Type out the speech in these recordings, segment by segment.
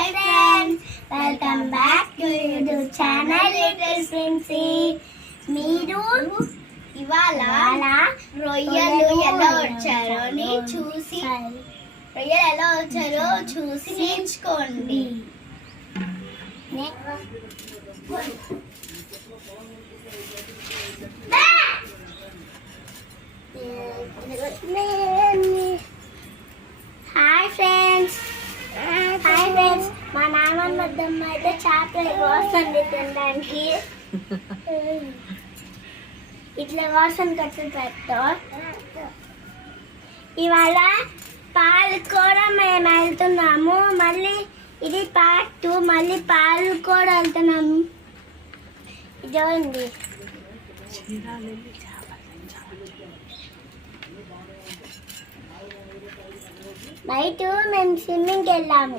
Hi friends, welcome back to YouTube channel Little Princey. మీరు ఇవాళ రొయ్యలు ఎలా వచ్చారో చూసి నేర్చుకోండి. హాయ్ ఫ్రెండ్స్, మా నాన్నమ్మ వద్దమ్మ అయితే చేపలు కోస్తుంది తినడానికి. ఇట్లా కోసం కట్టు పెట్టు. ఇవాళ పాలు కూడా మేము వెళ్తున్నాము. మళ్ళీ ఇది పార్ట్ 2. మళ్ళీ పాలు కూడా వెళ్తున్నాము. చూడండి, నైట్ మేము స్విమ్మింగ్కి వెళ్ళాము.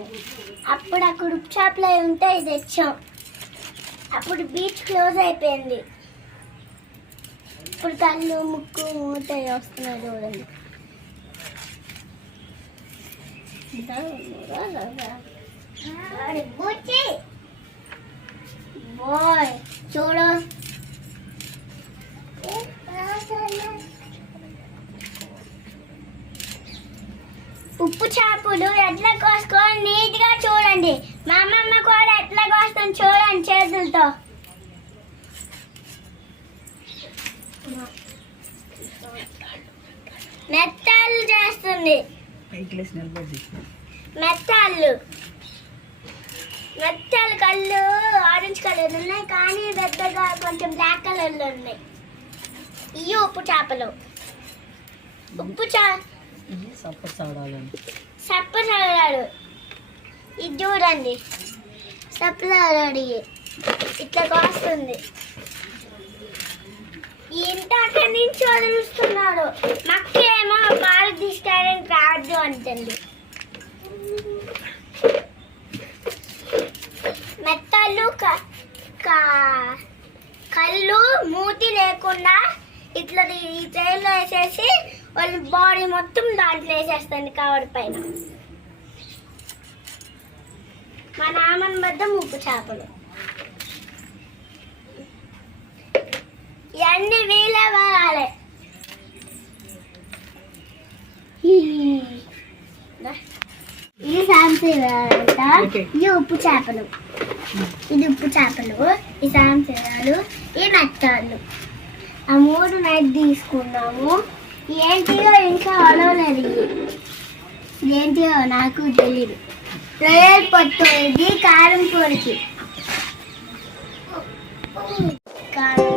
అప్పుడు అక్కడ ఉప్పు చేపలు ఉంటే ఇది తెచ్చాం. అప్పుడు బీచ్ క్లోజ్ అయిపోయింది. ఇప్పుడు కళ్ళు ముక్కు మూత వస్తున్నాయి చూడండి. బాయ్ చూడు, ఉప్పు చేపలు ఎట్లా కోసుకొని నీట్గా చూడండి. మా అమ్మమ్మ కూడా ఎట్లా కోస్తాను చూడండి చేతులతో. మెత్తాలు చేస్తుంది. మెత్తాలు కళ్ళు ఆరెంజ్ కలర్ ఉన్నాయి, కానీ పెద్దగా కొంచెం బ్లాక్ కలర్లో ఉన్నాయి. ఇవి ఉప్పు చేపలు. సప్పసాడాలు ఇది చూడండి. సప్పసాడాడు ఇట్లా కాస్తుంది. ఇంత అక్కడి నుంచి వదిలిస్తున్నాడు. మక్కేమో పాలు తీసుకోవడానికి రాదు అంటుంది. మెత్తలు కళ్ళు మూతి లేకుండా ఇట్లా ఈ ట్రైన్లో వేసేసి వాళ్ళ బాడీ మొత్తం దాంట్లో వేసేస్తుంది కవర్ పైన. మా నాన్నని వద్ద ఉప్పు చేపలు ఇవన్నీ వీలే వాడాలి. ఇది సాంసీరాలంట. ఇది ఉప్పు చేపలు. ఇది ఉప్పు చేపలు, ఈ సాంసీరాలు, ఈ మెత్తాలు. ఆ 3 నైట్ తీసుకున్నాము. ఏంటియో ఇంకా అడవలేదు. ఏంటియో నాకు తెలియదు. రొయ్యల పొట్టు ఇది కారం పొడికి. కారం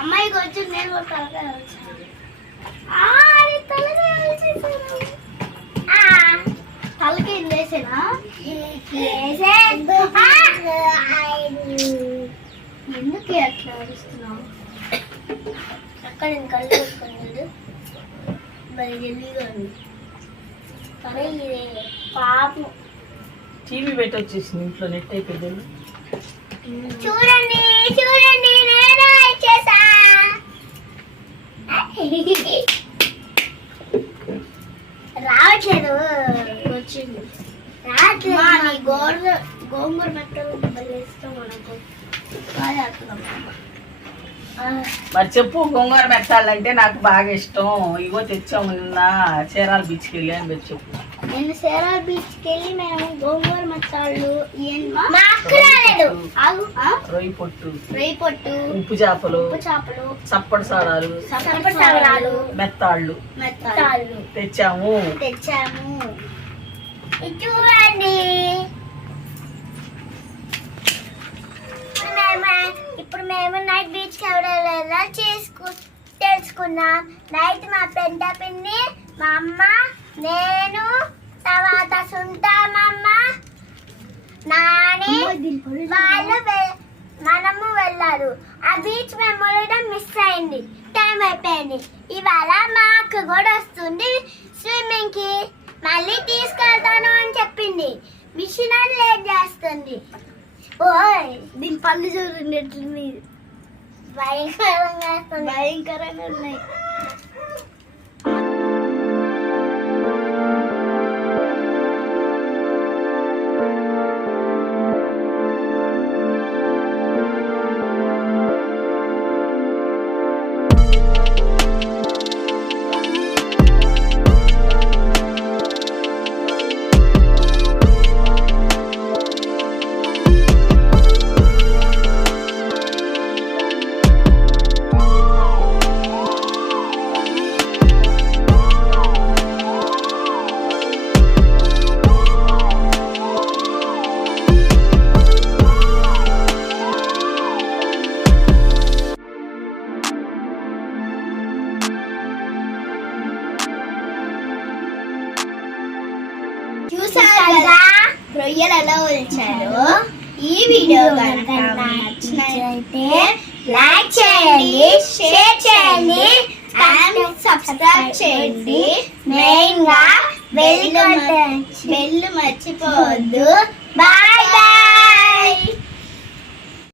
అమ్మాయికి వచ్చి నేను తలకి వేసేనా ఎందుకు అట్లా అరుస్తున్నావు? అక్కడ నేను కళ్ళు పెట్టుకున్నాడు. మరి జల్లీగా ఉంది. కానీ ఇది పాపం టీవీ పెట్టొచ్చేసింది ఇంట్లో. నెట్ అయిపోయింది. చూడండి చూడండి నేను వచ్చేసా. రావట్లేదు. వచ్చింది. రావట్లేదు. గోంగూర మెత్తలు ఇష్టం మనకు. మరి చెప్పు, గోంగూర మెత్తాలంటే నాకు బాగా ఇష్టం. ఇగో తెచ్చాము నిన్న చీరాల బీచ్కి వెళ్ళి అని మీరు చెప్పు. నేను చీరాల బీచ్కి వెళ్ళి మేము గోంగూర మెత్తాళ్ళు రొయ్యి పొట్టు, ఉప్పు చేపలు, చప్పటి సారాలు, మెత్తాళ్ళు తెచ్చాము. చూడండి ఇప్పుడు మేము నైట్ బీచ్ కి ఎవరెలా తెలుసుకున్నాం. నైట్ మా పెద్ద పిన్ని, మా అమ్మ, నేను, తర్వాత సుంటామమ్మ, నాని వాళ్ళు మనము వెళ్ళారు. ఆ బీచ్ మేము వెళ్ళడం మిస్ అయింది, టైం అయిపోయింది. ఇవాళ మా అక్క కూడా వస్తుంది స్విమ్మింగ్ కి, మళ్ళీ తీసుకెళ్తాను అని చెప్పింది. మిషన్ అని లేట్ చేస్తుంది. ఓయ్ దీని పళ్ళు చూడండి ఎట్లుంది, భయంకరంగా ఉన్నాయి. చూసారా రొయ్యలు ఎలా వచ్చారో? ఈ వీడియో కనుక నచ్చినట్లయితే లైక్ చేయండి, షేర్ చేయండి అండ్ సబ్స్క్రైబ్ చేయండి. మెయిన్ గా బెల్ మర్చిపోవద్దు. Bye bye.